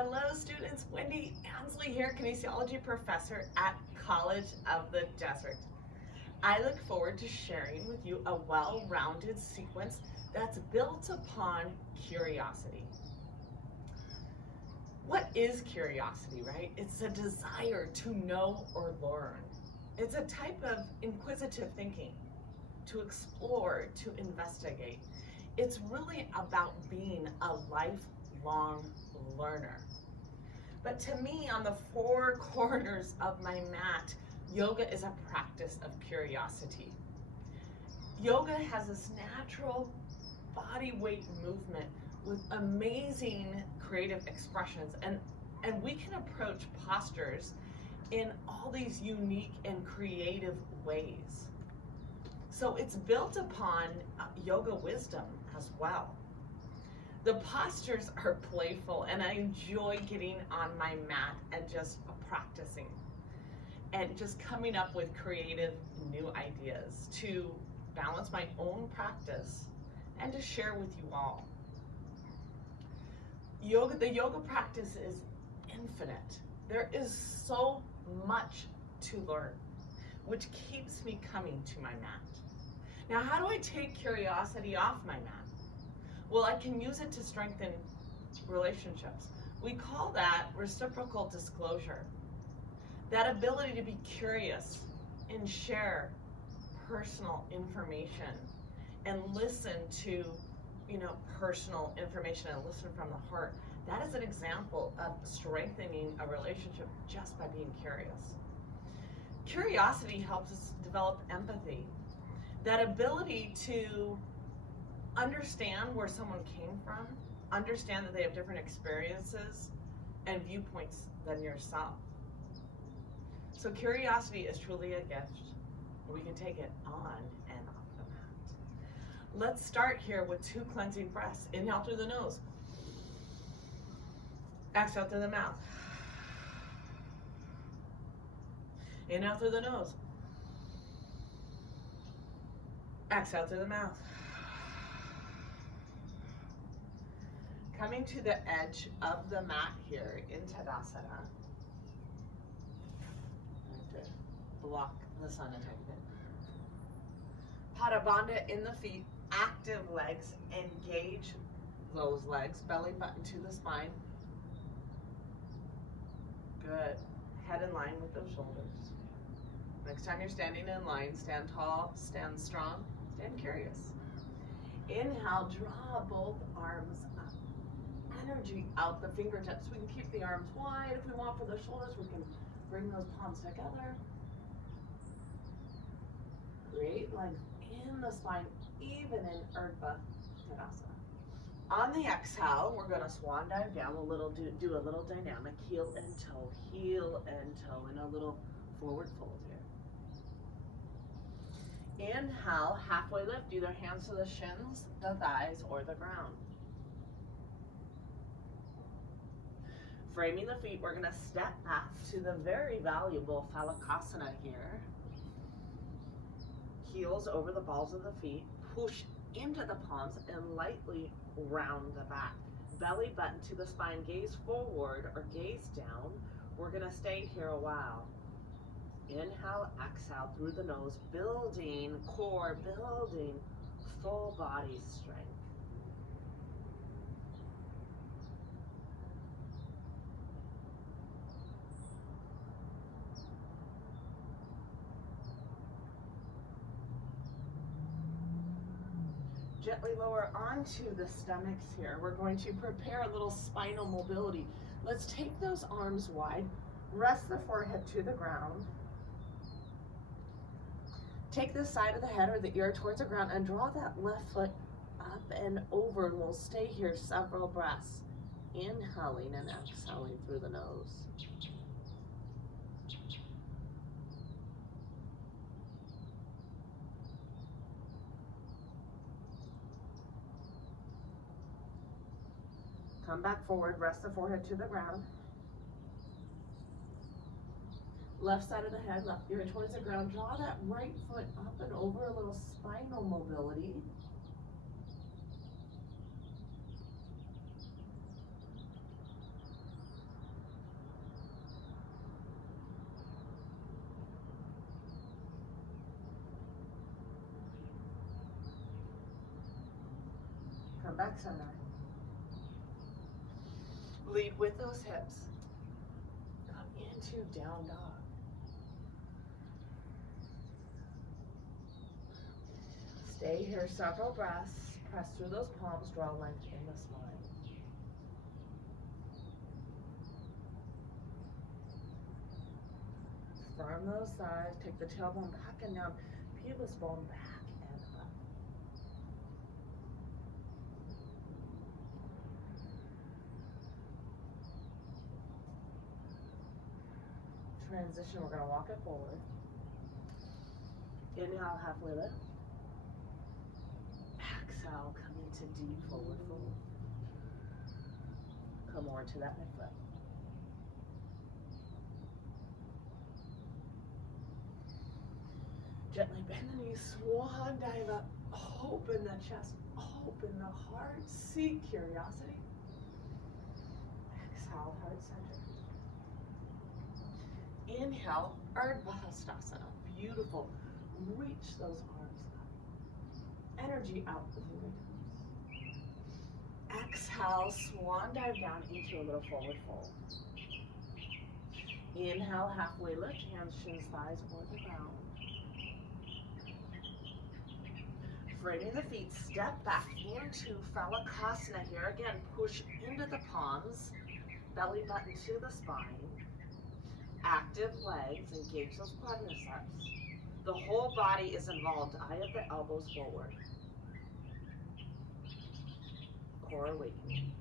Hello students, Wendy Ansley here, kinesiology professor at College of the Desert. I look forward to sharing with you a well-rounded sequence that's built upon curiosity. What is curiosity, right? It's a desire to know or learn. It's a type of inquisitive thinking, to explore, to investigate. It's really about being a lifelong learner. But to me, on the four corners of my mat, yoga is a practice of curiosity. Yoga has this natural body weight movement with amazing creative expressions, and we can approach postures in all these unique and creative ways. So it's built upon yoga wisdom as well. The postures are playful, and I enjoy getting on my mat and just practicing and just coming up with creative new ideas to balance my own practice and to share with you all. The yoga practice is infinite. There is so much to learn, which keeps me coming to my mat. Now, how do I take curiosity off my mat? Well, I can use it to strengthen relationships. We call that reciprocal disclosure. That ability to be curious and share personal information and listen to, personal information and listen from the heart. That is an example of strengthening a relationship just by being curious. Curiosity helps us develop empathy. That ability to understand where someone came from, understand that they have different experiences and viewpoints than yourself. So curiosity is truly a gift. We can take it on and off the mat. Let's start here with 2 cleansing breaths. Inhale through the nose. Exhale through the mouth. Inhale through the nose. Exhale through the mouth. Coming to the edge of the mat here in Tadasana. I have to block the sun a tiny bit. Pada Bandha in the feet, active legs, engage those legs, belly button to the spine. Good. Head in line with those shoulders. Next time you're standing in line, stand tall, stand strong, stand curious. Inhale, draw both arms up. Energy out the fingertips. We can keep the arms wide if we want for the shoulders. We can bring those palms together. Great length in the spine, even in Urdhva Tadasana. On the exhale, we're going to swan dive down a little, do a little dynamic heel and toe, in a little forward fold here. Inhale, halfway lift, either hands to the shins, the thighs, or the ground. Framing the feet, we're going to step back to the very valuable Phalakasana here. Heels over the balls of the feet, push into the palms and lightly round the back. Belly button to the spine, gaze forward or gaze down. We're going to stay here a while. Inhale, exhale through the nose, building core, building full body strength. Gently lower onto the stomachs here. We're going to prepare a little spinal mobility. Let's take those arms wide, rest the forehead to the ground. Take the side of the head or the ear towards the ground and draw that left foot up and over, and we'll stay here several breaths. Inhaling and exhaling through the nose. Come back forward, rest the forehead to the ground. Left side of the head, left ear towards the ground. Draw that right foot up and over, a little spinal mobility. back center. Lead with those hips. Come into down dog. Stay here several breaths. Press through those palms, draw length in the spine. Firm those thighs, take the tailbone back and down, pelvis bone back and up. Transition, we're going to walk it forward. Inhale, halfway lift. Exhale, come into deep forward fold. Come more to that midfoot. Gently bend the knees, swan dive up, open the chest, open the heart, seek curiosity. Exhale, heart center. Inhale, Ardha Hastasana, beautiful. Reach those arms up. Energy out the fingertips. Exhale, swan dive down into a little forward fold. Inhale, halfway lift, hands, shins, thighs, or the ground. Framing the feet, step back into Phalakasana here. Again, push into the palms, belly button to the spine. Active legs, engage those quadriceps. The whole body is involved. Eye of the elbows forward. Core awakening.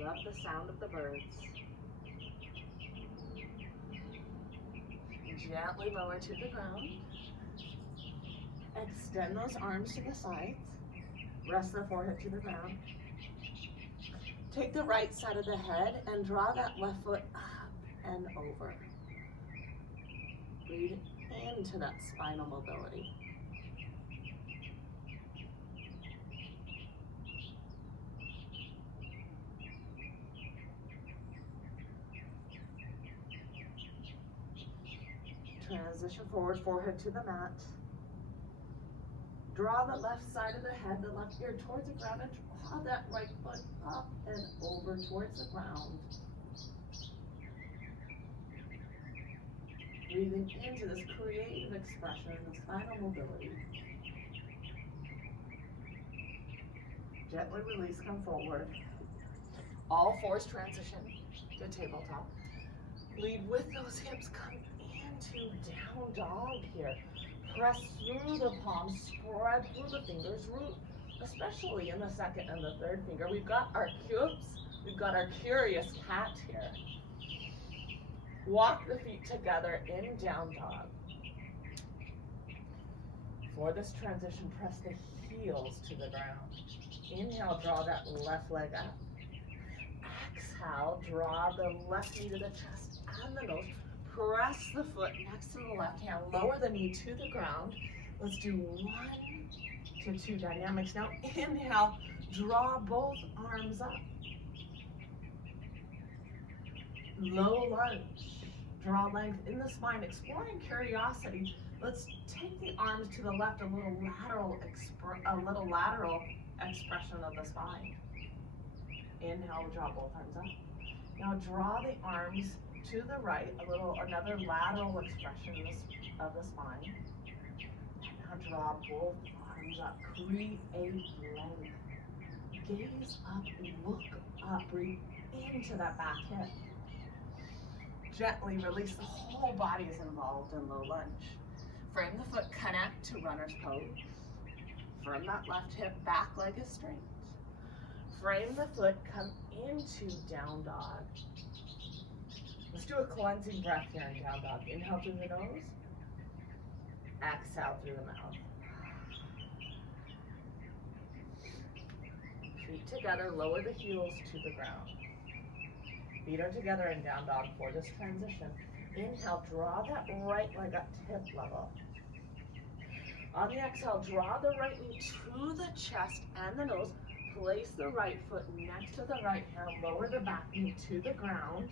Love the sound of the birds. Gently lower to the ground. Extend those arms to the sides. Rest the forehead to the ground. Take the right side of the head and draw that left foot up and over. Breathe into that spinal mobility. Transition forward, forehead to the mat. Draw the left side of the head, the left ear towards the ground, and draw that right foot up and over towards the ground. Breathing into this creative expression, the spinal mobility. Gently release, come forward. All fours transition to tabletop. Lead with those hips, come into down dog here. Press through the palms, spread through the fingers, root, especially in the second and the third finger. We've got our cubes, we've got our curious cat here. Walk the feet together in down dog. For this transition, press the heels to the ground. Inhale, draw that left leg up. Exhale, draw the left knee to the chest and the nose. Press the foot next to the left hand. Lower the knee to the ground. Let's do 1 to 2 dynamics. Now inhale, draw both arms up. Low lunge. Draw length in the spine, exploring curiosity. Let's take the arms to the left, a little lateral expression of the spine. Inhale, draw both arms up. Now draw the arms to the right, another lateral expression of the spine. And now draw both arms up, create length. Gaze up, look up, breathe into that back hip. Gently release, the whole body is involved in low lunge. Frame the foot, connect to runner's pose. Firm that left hip, back leg is straight. Frame the foot, come into down dog. Let's do a cleansing breath here in down dog. Inhale through the nose. Exhale through the mouth. Feet together, lower the heels to the ground. Feet are together in down dog for this transition. Inhale, draw that right leg up to hip level. On the exhale, draw the right knee to the chest and the nose. Place the right foot next to the right hand, lower the back knee to the ground.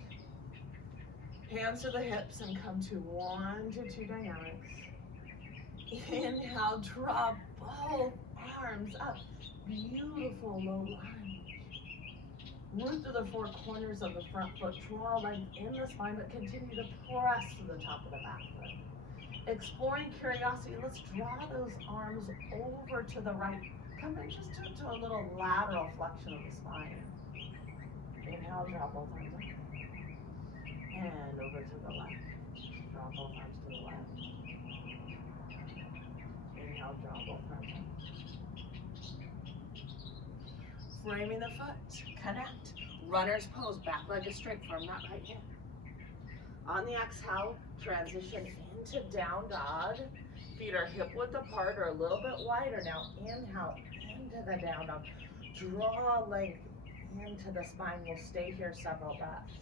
Hands to the hips and come to 1 to 2 dynamics. Inhale, draw both arms up. Beautiful low lunge. Root through the 4 corners of the front foot. Draw length in the spine, but continue to press to the top of the back foot. Exploring curiosity, let's draw those arms over to the right. Come in just to a little lateral flexion of the spine. Inhale, draw both arms up. And over to the left. Draw both arms to the left. Inhale, draw both arms up. Framing the foot, connect. Runner's pose, back leg is straight, firm that right hand. On the exhale, transition into down dog. Feet are hip width apart or a little bit wider now. Inhale into the down dog. Draw length into the spine. We'll stay here several breaths.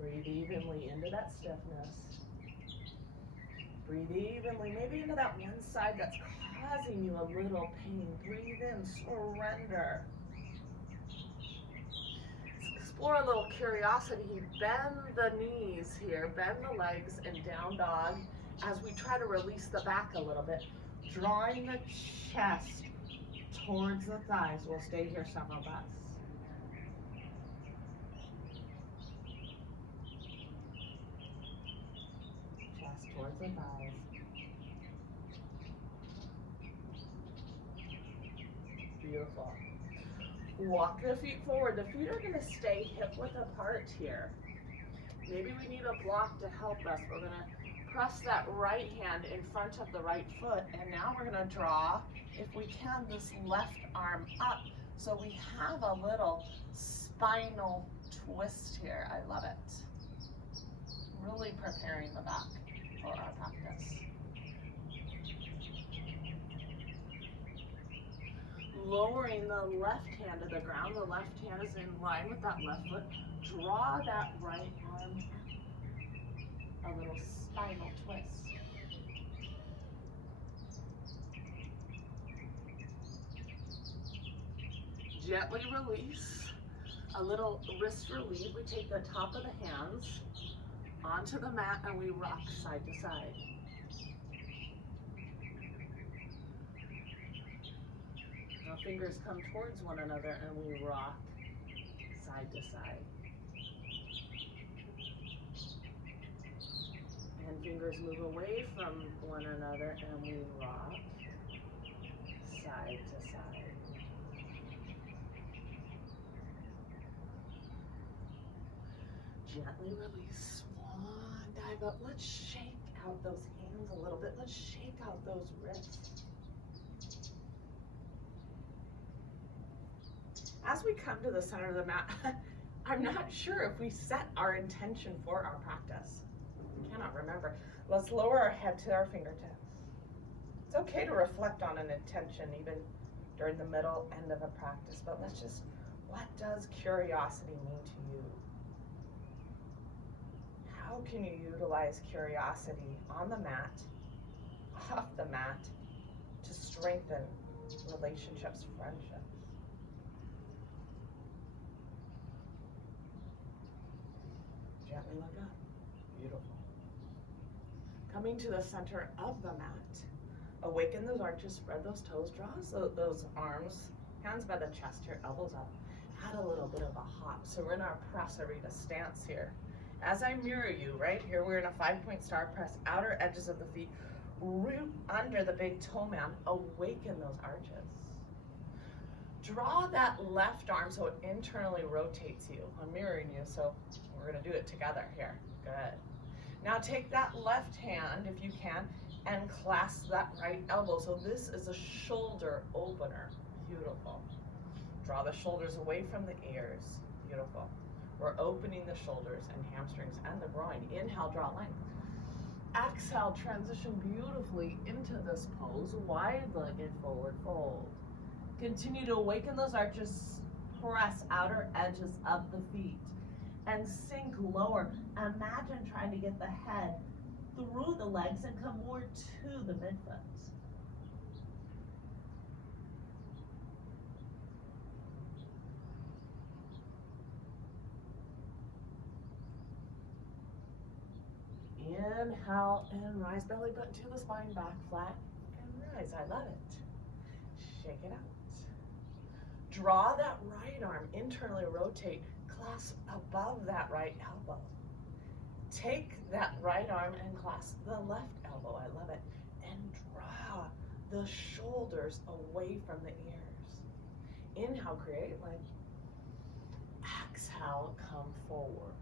Breathe evenly into that stiffness. Breathe evenly, maybe into that one side that's causing you a little pain. Breathe in, surrender. Explore a little curiosity. Bend the knees here, bend the legs and down dog as we try to release the back a little bit. Drawing the chest towards the thighs. We'll stay here several breaths. Chest towards the thighs. Beautiful. Walk the feet forward. The feet are going to stay hip width apart here. Maybe we need a block to help us. We're going to press that right hand in front of the right foot. And now we're going to draw, if we can, this left arm up. So we have a little spinal twist here. I love it. Really preparing the back for our practice. Lowering the left hand to the ground. The left hand is in line with that left foot. Draw that right arm up. A little spinal twist. Gently release. A little wrist relief. We take the top of the hands onto the mat and we rock side to side. Now fingers come towards one another and we rock side to side. And fingers move away from one another and we rock side to side. Gently release, swan dive up. Let's shake out those hands a little bit. Let's shake out those wrists. As we come to the center of the mat, I'm not sure if we set our intention for our practice. I cannot remember. Let's lower our head to our fingertips. It's okay to reflect on an intention even during the middle end of a practice, but let's just, what does curiosity mean to you? How can you utilize curiosity on the mat, off the mat, to strengthen relationships, friendships? Gently look up. Beautiful. Coming to the center of the mat. Awaken those arches, spread those toes, draw those arms, hands by the chest here, elbows up. Add a little bit of a hop. So we're in our prasarita stance here. As I mirror you, right here, we're in a 5-point star press, outer edges of the feet, root under the big toe mound, awaken those arches. Draw that left arm so it internally rotates you. I'm mirroring you, so we're gonna do it together here. Good. Now take that left hand, if you can, and clasp that right elbow. So this is a shoulder opener. Beautiful. Draw the shoulders away from the ears. Beautiful. We're opening the shoulders and hamstrings and the groin. Inhale, draw length. Exhale, transition beautifully into this pose, wide-legged forward fold. Continue to awaken those arches, press outer edges of the feet, and sink lower. Imagine trying to get the head through the legs and come more to the midfoot. Beautiful. Now take that left hand, if you can, and clasp that right elbow. So this is a shoulder opener. Beautiful. Draw the shoulders away from the ears. Beautiful. We're opening the shoulders and the groin. Inhale, draw length. Exhale, transition beautifully into this pose, wide-legged forward fold. Continue to awaken those arches, press outer edges of the feet, and sink lower. Imagine trying to get the head through the midfoot. Inhale and rise, belly button to the spine, back flat and rise. I love it. Shake it out. Draw that right arm, internally rotate, clasp above that right elbow. Take that right arm and clasp the left elbow. I love it. And draw the shoulders away from the ears. Inhale, create length. Exhale, come forward.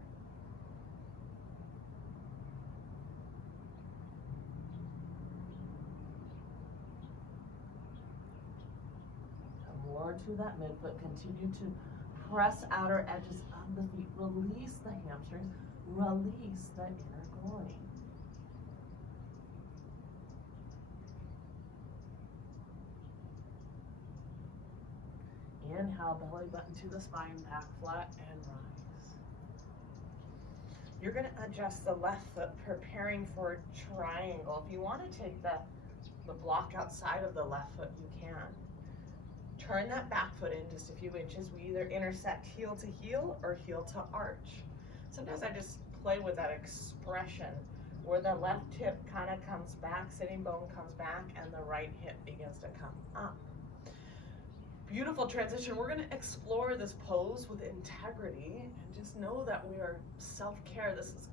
More to that midfoot. Continue to press outer edges of the feet. Release the hamstrings. Release the inner groin. Inhale, belly button to the spine, back flat and rise. You're going to adjust the left foot, preparing for triangle. If you want to take the block outside of the left foot, you can. Turn that back foot in just a few inches. We either intersect heel to heel or heel to arch. Sometimes I just play with that expression where the left hip kind of comes back, sitting bone comes back, and the right hip begins to come up. Beautiful transition. We're going to explore this pose with integrity and just know that we are self-care. This is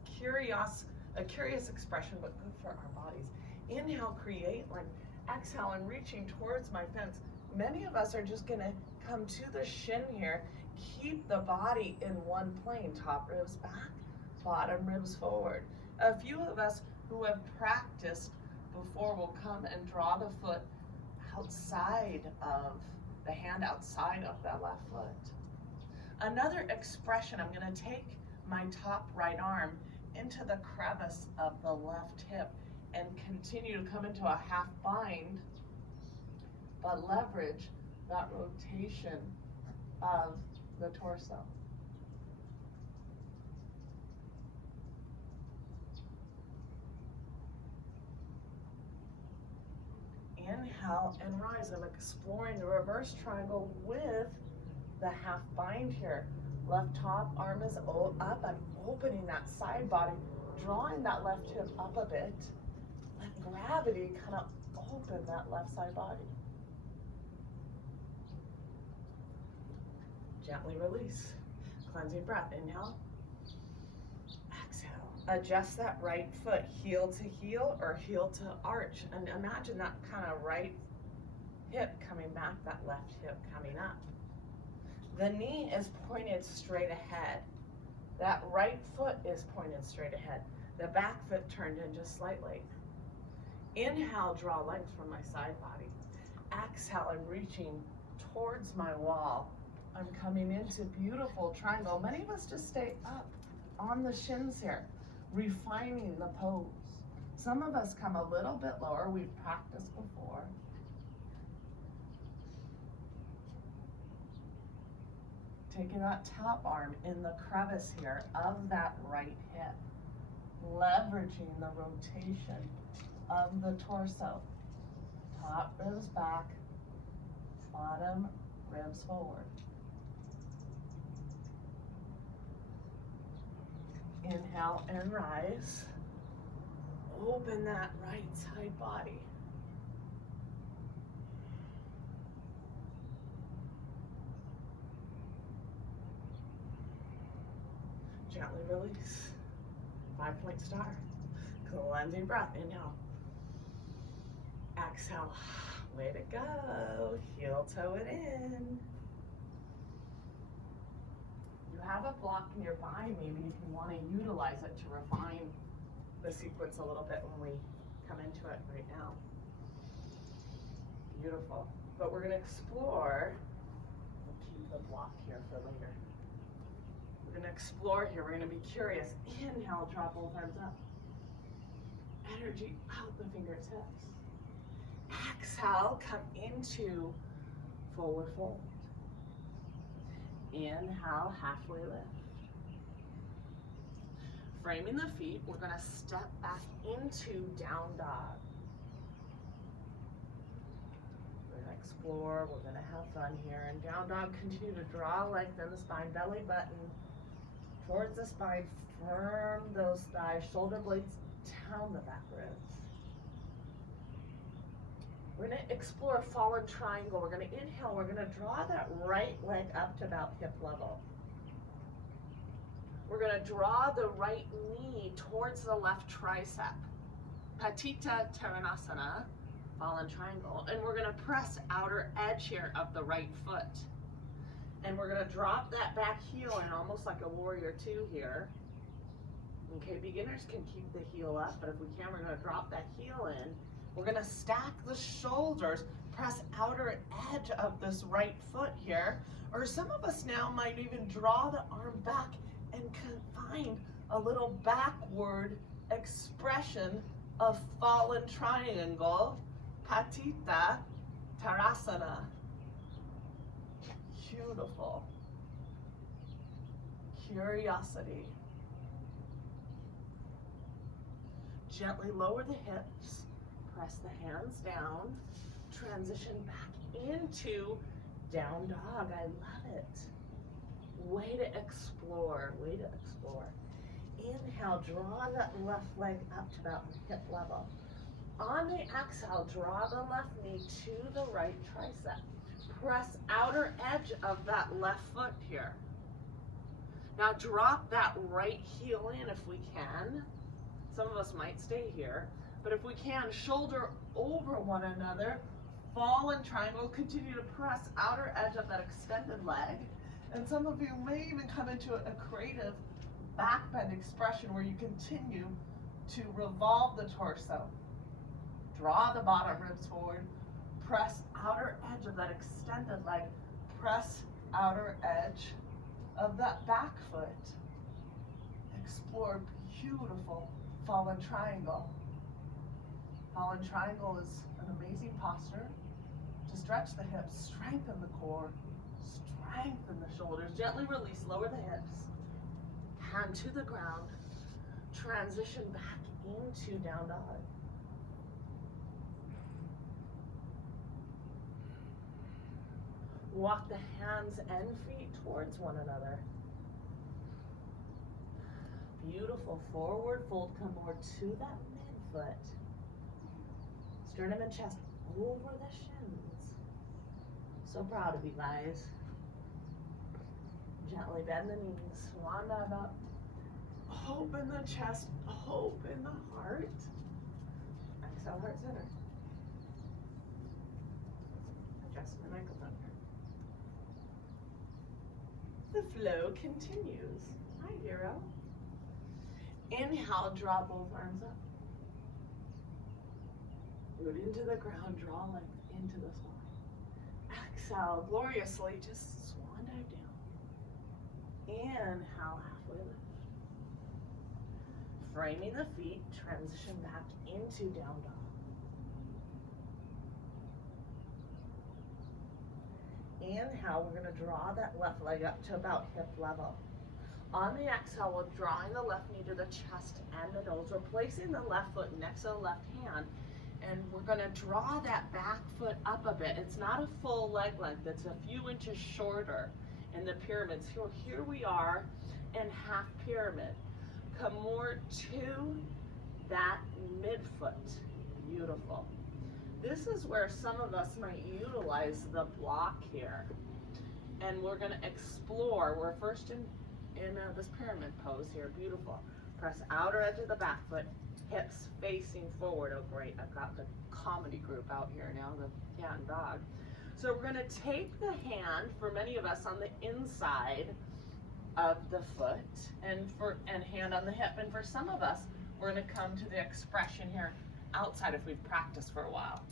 a curious expression, but good for our bodies. Inhale, create length. Exhale, I'm reaching towards my fence. Many of us are just going to come to the shin here. Keep the body in one plane. Top ribs back, bottom ribs forward. A few of us who have practiced before will come and draw the foot outside of the hand, outside of that left foot. Another expression, I'm going to take my top right arm into the crevice of the left hip and continue to come into a half bind, but leverage that rotation of the torso. Inhale and rise. I'm exploring the reverse triangle with the half bind here. Left top arm is up. I'm opening that side body, drawing that left hip up a bit. Let gravity kind of open that left side body. Gently release. Cleansing breath. Inhale. Exhale. Adjust that right foot, heel to heel or heel to arch. And imagine that kind of right hip coming back, that left hip coming up. The knee is pointed straight ahead. That right foot is pointed straight ahead. The back foot turned in just slightly. Inhale, draw length from my side body. Exhale, I'm reaching towards my wall. I'm coming into beautiful triangle. Many of us just stay up on the shins here, refining the pose. Some of us come a little bit lower. We've practiced before. Taking that top arm in the crevice here of that right hip, leveraging the rotation of the torso. Top ribs back, bottom ribs forward. Inhale and rise. Open that right side body. Gently release. 5-point star. Cleansing breath. Inhale. Exhale. Way to go. Heel toe it in. You have a block nearby, maybe if you want to utilize it to refine the sequence a little bit when we come into it right now. Beautiful. But we're going to explore. We'll keep the block here for later. We're going to explore here. We're going to be curious. Inhale, drop both arms up. Energy out the fingertips. Exhale, come into forward fold. Inhale, halfway lift. Framing the feet, we're going to step back into down dog. We're going to explore, we're going to have fun here. And down dog, continue to draw lengthen the spine, belly button towards the spine. Firm those thighs, shoulder blades down the back ribs. We're going to explore fallen triangle. We're going to inhale. We're going to draw that right leg up to about hip level. We're going to draw the right knee towards the left tricep. Patita Ttanasana, fallen triangle. And we're going to press outer edge here of the right foot. And we're going to drop that back heel in almost like a warrior two here. Okay, beginners can keep the heel up, but if we can, we're going to drop that heel in. We're going to stack the shoulders, press outer edge of this right foot here. Or some of us now might even draw the arm back and find a little backward expression of fallen triangle, Patita Ttanasana. Beautiful. Curiosity. Gently lower the hips, press the hands down, transition back into down dog. I love it. Way to explore, way to explore. Inhale, draw that left leg up to about hip level. On the exhale, draw the left knee to the right tricep. Press outer edge of that left foot here. Now drop that right heel in if we can. Some of us might stay here, but if we can, shoulder over one another, fallen triangle, continue to press outer edge of that extended leg. And some of you may even come into a creative back bend expression where you continue to revolve the torso. Draw the bottom ribs forward, press outer edge of that extended leg, press outer edge of that back foot. Explore beautiful fallen triangle. Fallen triangle is an amazing posture to stretch the hips, strengthen the core, strengthen the shoulders, gently release, lower the hips, hand to the ground, transition back into down dog. Walk the hands and feet towards one another. Beautiful. Forward fold, come more to that midfoot. Sternum and chest over the shins. So proud of you guys. Gently bend the knees, swan dive up. Hope in the chest, hope in the heart. Exhale, heart center. Adjust my microphone here. The flow continues. Hi, hero. Inhale, draw both arms up. Root into the ground, draw length into the spine. Exhale, gloriously, just swan dive down. Inhale, halfway lift. Framing the feet, transition back into down dog. Inhale, we're going to draw that left leg up to about hip level. On the exhale, we're drawing the left knee to the chest and the nose. We're placing the left foot next to the left hand, and we're going to draw that back foot up a bit. It's not a full leg length, it's a few inches shorter in the pyramid. So here we are in half pyramid. Come more to that midfoot. Beautiful. This is where some of us might utilize the block here. And we're going to explore. We're first in this pyramid pose here. Beautiful. Press outer edge of the back foot, hips facing forward. Oh great, I've got the comedy group out here now, the cat and dog. So we're going to take the hand, for many of us, on the inside of the foot and hand on the hip. And for some of us, we're going to come to the expression here outside if we've practiced for a while.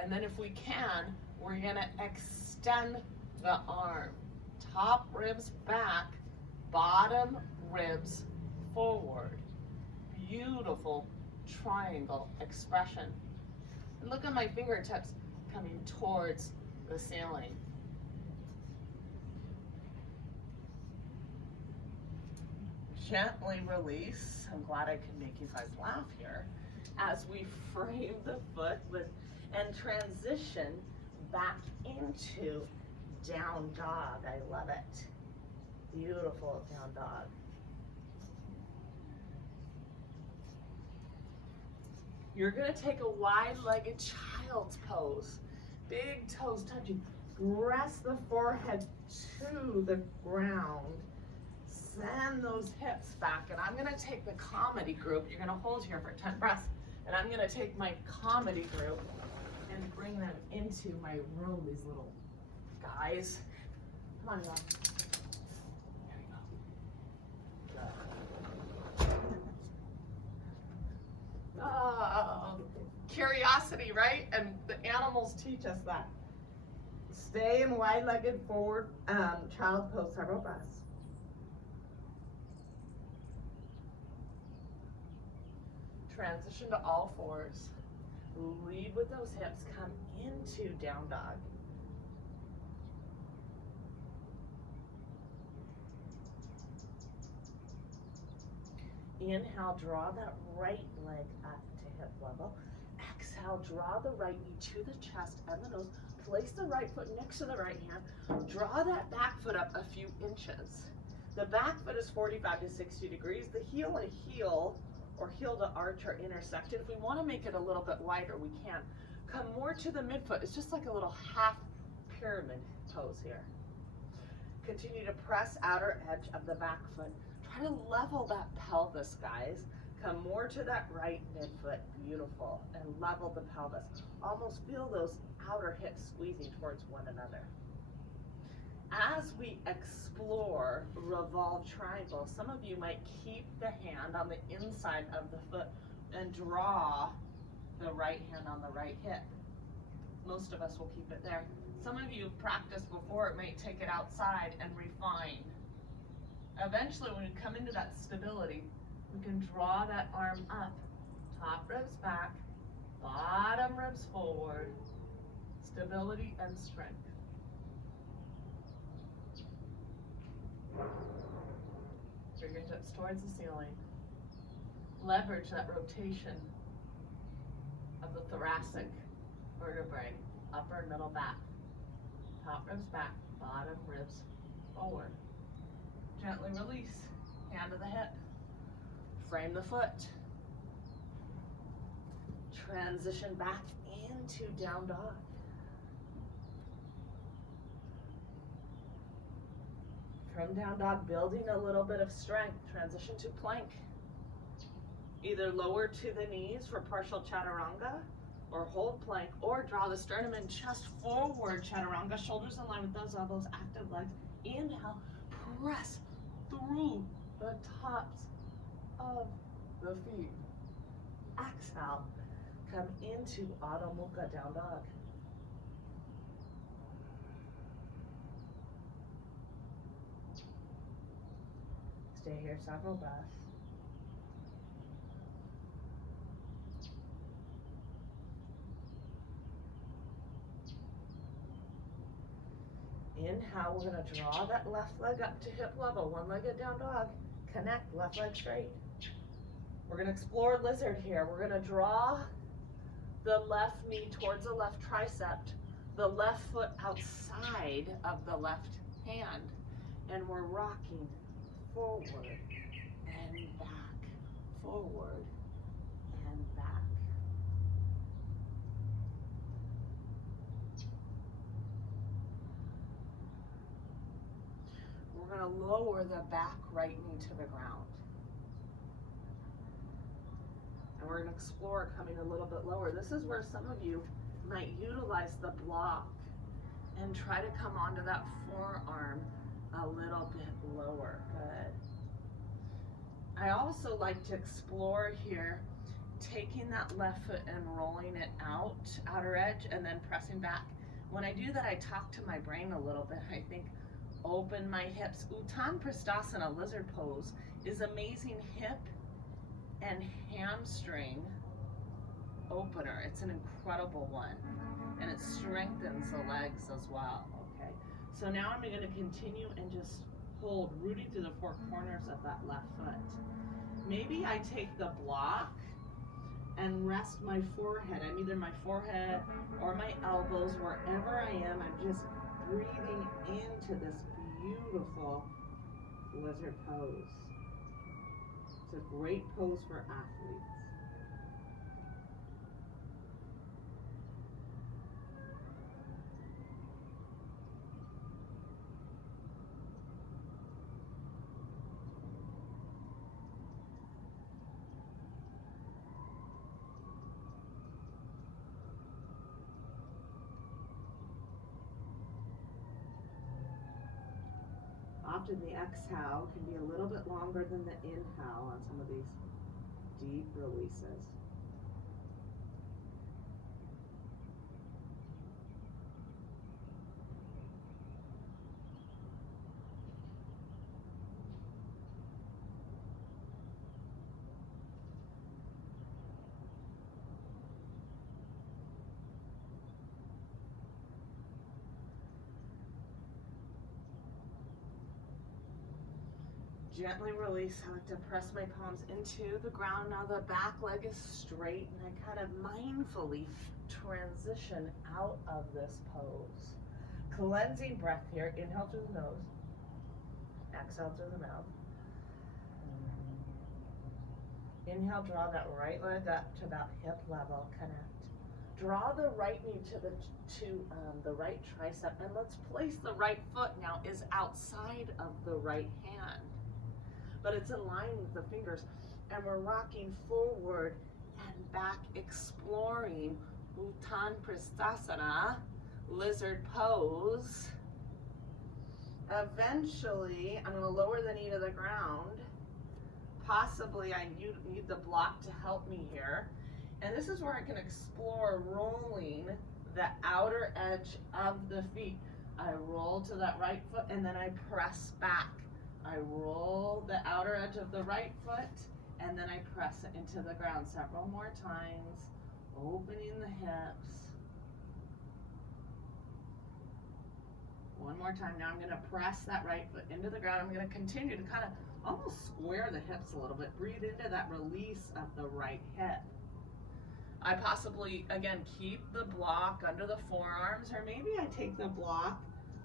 And then if we can, we're going to extend the arm. Top ribs back, bottom ribs forward. Beautiful triangle expression. And look at my fingertips coming towards the ceiling. Gently release. I'm glad I can make you guys laugh here as we frame the foot with and transition back into down dog. I love it. Beautiful down dog. You're gonna take a wide-legged child's pose. Big toes touching. Rest the forehead to the ground. Send those hips back. And I'm gonna take the comedy group. You're gonna hold here for 10 breaths. And I'm gonna take my comedy group and bring them into my room, these little guys. Come on, y'all. There we go. Oh, curiosity, right? And the animals teach us that. Stay in wide-legged forward child pose several breaths. Transition to all fours. Lead with those hips. Come into down dog. Inhale, draw that right leg up to hip level. Exhale, draw the right knee to the chest and the nose. Place the right foot next to the right hand. Draw that back foot up a few inches. The back foot is 45 to 60 degrees. The heel and heel, or heel to arch, are intersected. If we want to make it a little bit wider, we can. Come more to the midfoot. It's just like a little half pyramid pose here. Continue to press outer edge of the back foot. Try to level that pelvis, guys. Come more to that right midfoot. Beautiful. And level the pelvis. Almost feel those outer hips squeezing towards one another. As we explore revolve triangle, some of you might keep the hand on the inside of the foot and draw the right hand on the right hip. Most of us will keep it there. Some of you have practiced before, it might take it outside and refine. Eventually, when we come into that stability, we can draw that arm up, top ribs back, bottom ribs forward, stability and strength. Fingertips towards the ceiling. Leverage that rotation of the thoracic vertebrae, upper and middle back. Top ribs back, bottom ribs forward. Gently release, hand to the hip. Frame the foot. Transition back into down dog. From down dog, building a little bit of strength. Transition to plank. Either lower to the knees for partial chaturanga, or hold plank, or draw the sternum and chest forward, chaturanga, shoulders in line with those elbows, active legs. Inhale, press through the tops of the feet. Exhale, come into Adho Mukha, down dog. Stay here several breaths. Inhale, we're going to draw that left leg up to hip level, one-legged down dog. Connect, left leg straight. We're going to explore lizard here. We're going to draw the left knee towards the left tricep, the left foot outside of the left hand, and we're rocking forward and back, forward and back. We're going to lower the back right knee to the ground. And we're going to explore coming a little bit lower. This is where some of you might utilize the block and try to come onto that forearm a little bit lower. Good. I also like to explore here, taking that left foot and rolling it out, outer edge, and then pressing back. When I do that, I talk to my brain a little bit. I think, open my hips. Uttan Prasthasana, lizard pose, is amazing hip and hamstring opener. It's an incredible one, and it strengthens the legs as well. Okay, so now I'm going to continue and just hold, rooting through the four corners of that left foot. Maybe I take the block and rest my forehead. I'm either my forehead or my elbows, wherever I am. I'm just breathing into this beautiful lizard pose. It's a great pose for athletes. often the exhale can be a little bit longer than the inhale on some of these deep releases. Gently release. I like to press my palms into the ground. Now the back leg is straight, and I kind of mindfully transition out of this pose. Cleansing breath here. Inhale through the nose. Exhale through the mouth. Inhale, draw that right leg up to about hip level. Connect. Draw the right knee to the right tricep, and let's place the right foot now is outside of the right hand, but it's in line with the fingers, and we're rocking forward and back, exploring Uttanapristhasana, lizard pose. Eventually, I'm going to lower the knee to the ground. Possibly I need the block to help me here. And this is where I can explore rolling the outer edge of the feet. I roll to that right foot, and then I press back. I roll the outer edge of the right foot, and then I press it into the ground several more times, opening the hips. One more time. Now I'm going to press that right foot into the ground. I'm going to continue to kind of almost square the hips a little bit. Breathe into that release of the right hip. I possibly, again, keep the block under the forearms, or maybe I take the block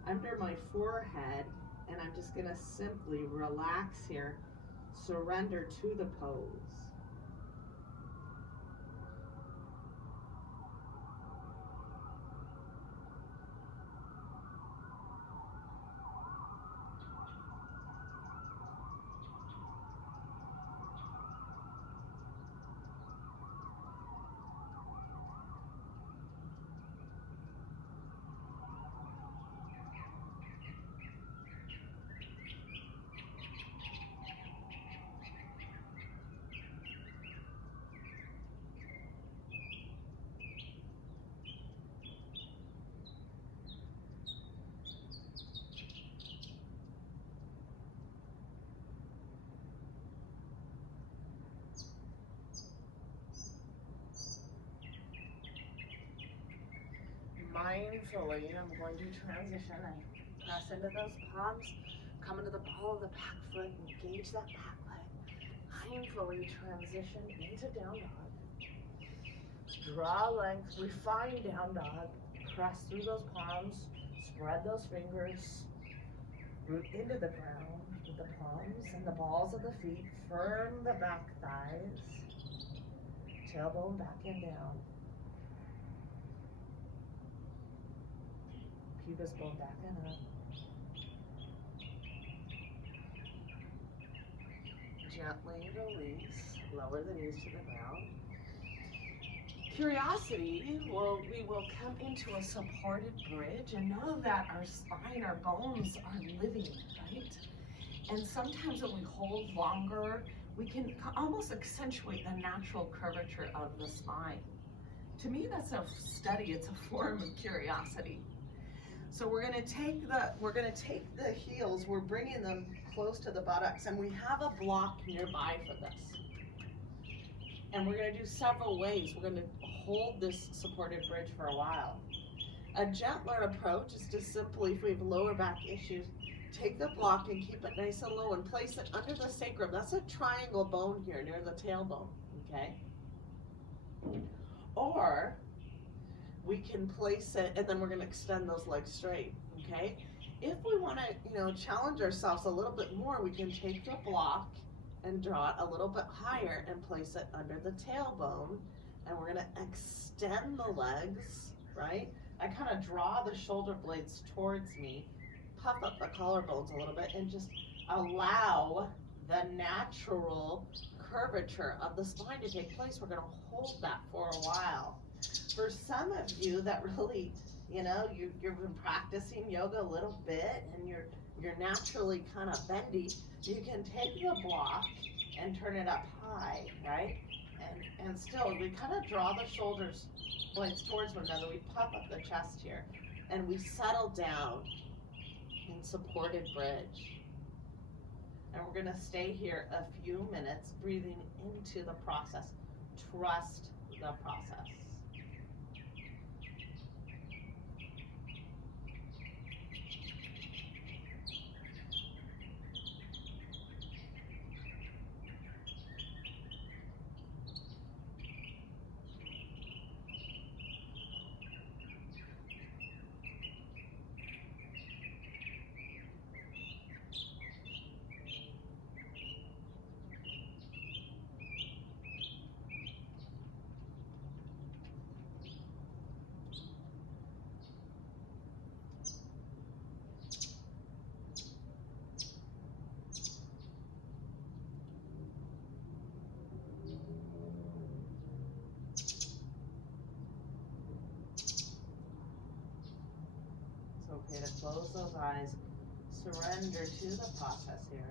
under my forehead, and I'm just going to simply relax here, surrender to the pose. Mindfully, I'm going to transition and press into those palms, come into the ball of the back foot, engage that back leg. Mindfully transition into down dog. Draw length, refine down dog. Press through those palms, spread those fingers, root into the ground with the palms and the balls of the feet. Firm the back thighs, tailbone back and down. Pubis bone back and up. Gently release, lower the knees to the ground. Curiosity, we will come into a supported bridge and know that our spine, our bones are living, right? And sometimes when we hold longer, we can almost accentuate the natural curvature of the spine. To me, that's a study, it's a form of curiosity. So we're going to take the heels, we're bringing them close to the buttocks, and we have a block nearby for this. And we're going to do several ways. We're going to hold this supported bridge for a while. A gentler approach is to simply, if we have lower back issues, take the block and keep it nice and low and place it under the sacrum. That's a triangle bone here near the tailbone, okay? Or we can place it, and then we're going to extend those legs straight, okay? If we want to, challenge ourselves a little bit more, we can take the block and draw it a little bit higher and place it under the tailbone, and we're going to extend the legs, right? I kind of draw the shoulder blades towards me, puff up the collarbones a little bit, and just allow the natural curvature of the spine to take place. We're going to hold that for a while. For some of you, that really, You know, you've been practicing yoga a little bit and you're naturally kind of bendy. You can take the block and turn it up high, right? And still, we kind of draw the shoulders blades towards one another. We puff up the chest here, and we settle down in supported bridge. And we're gonna stay here a few minutes, breathing into the process. Trust the process. It's okay to close those eyes, surrender to the process here.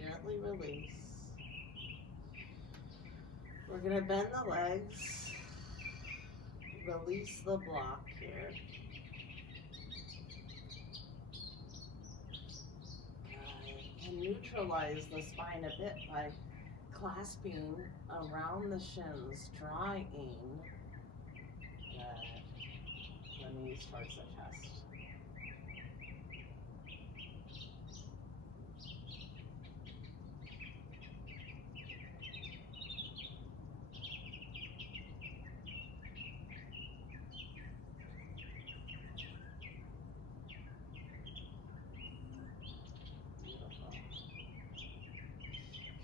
Gently release. We're gonna bend the legs, release the block here. And neutralize the spine a bit by clasping around the shins, drawing the knees towards the chest.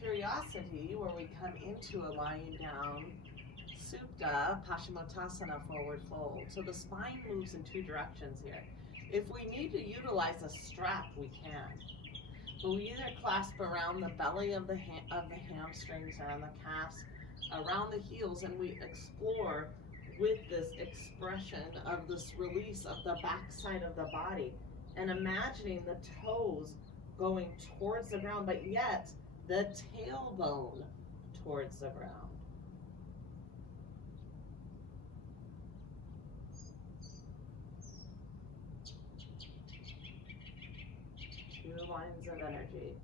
Curiosity, where we come into a lying down, Supta, Paschimottanasana, forward fold. So the spine moves in two directions here. If we need to utilize a strap, we can. But we either clasp around the belly of the hamstrings or on the calves, around the heels, and we explore with this expression of this release of the backside of the body, and imagining the toes going towards the ground, but yet the tailbone towards the ground. Two lines of energy.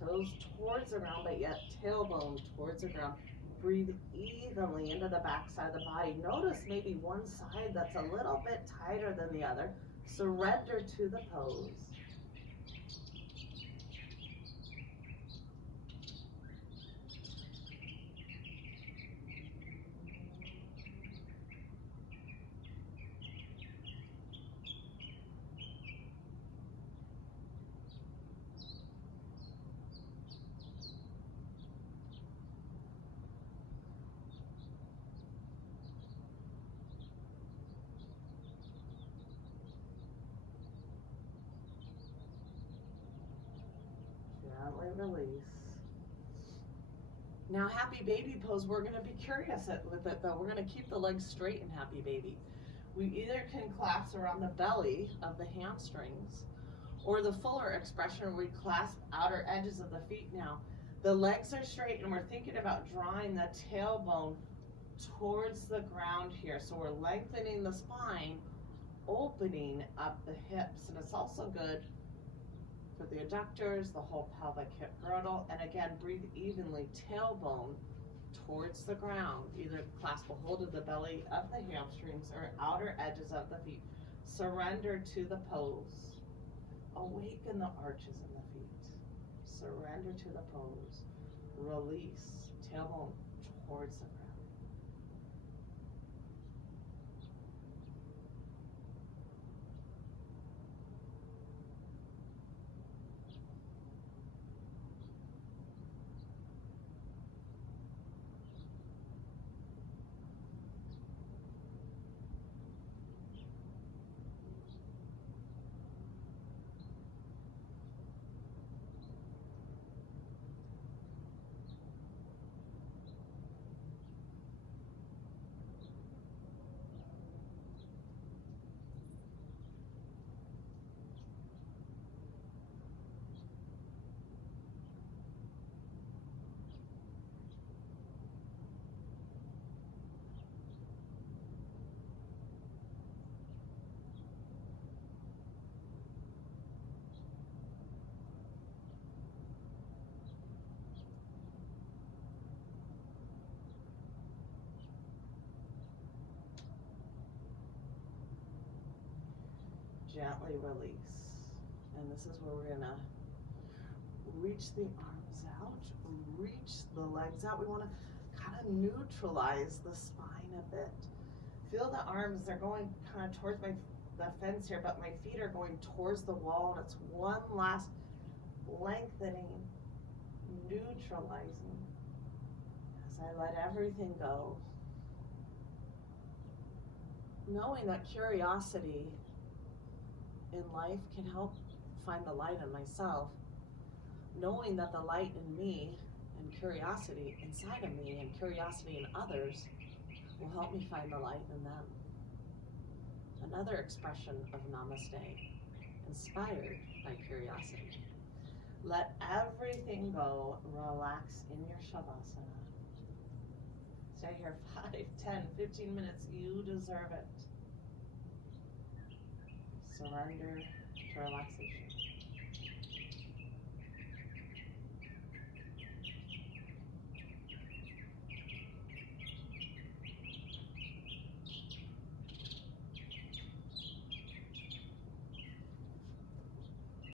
Toes towards the ground, but yet tailbone towards the ground. Breathe evenly into the backside of the body. Notice maybe one side that's a little bit tighter than the other. Surrender to the pose. Gently release. Now, happy baby pose, we're going to be curious with it though. We're going to keep the legs straight in happy baby. We either can clasp around the belly of the hamstrings, or the fuller expression where we clasp outer edges of the feet now. The legs are straight and we're thinking about drawing the tailbone towards the ground here. So we're lengthening the spine, opening up the hips, and it's also good for the adductors, the whole pelvic hip girdle, and again, breathe evenly, tailbone towards the ground. Either clasp a hold of the belly of the hamstrings or outer edges of the feet. Surrender to the pose. Awaken the arches in the feet. Surrender to the pose. Release, tailbone towards the ground. Gently release. And this is where we're gonna reach the arms out, reach the legs out. We wanna kind of neutralize the spine a bit. Feel the arms, they're going kind of towards the fence here, but my feet are going towards the wall, and it's one last lengthening, neutralizing as I let everything go. Knowing that curiosity in life can help find the light in myself, knowing that the light in me and curiosity inside of me and curiosity in others will help me find the light in them. Another expression of namaste, inspired by curiosity. Let everything go, relax in your shavasana. Stay here 5, 10, 15 minutes, you deserve it. Surrender to relaxation.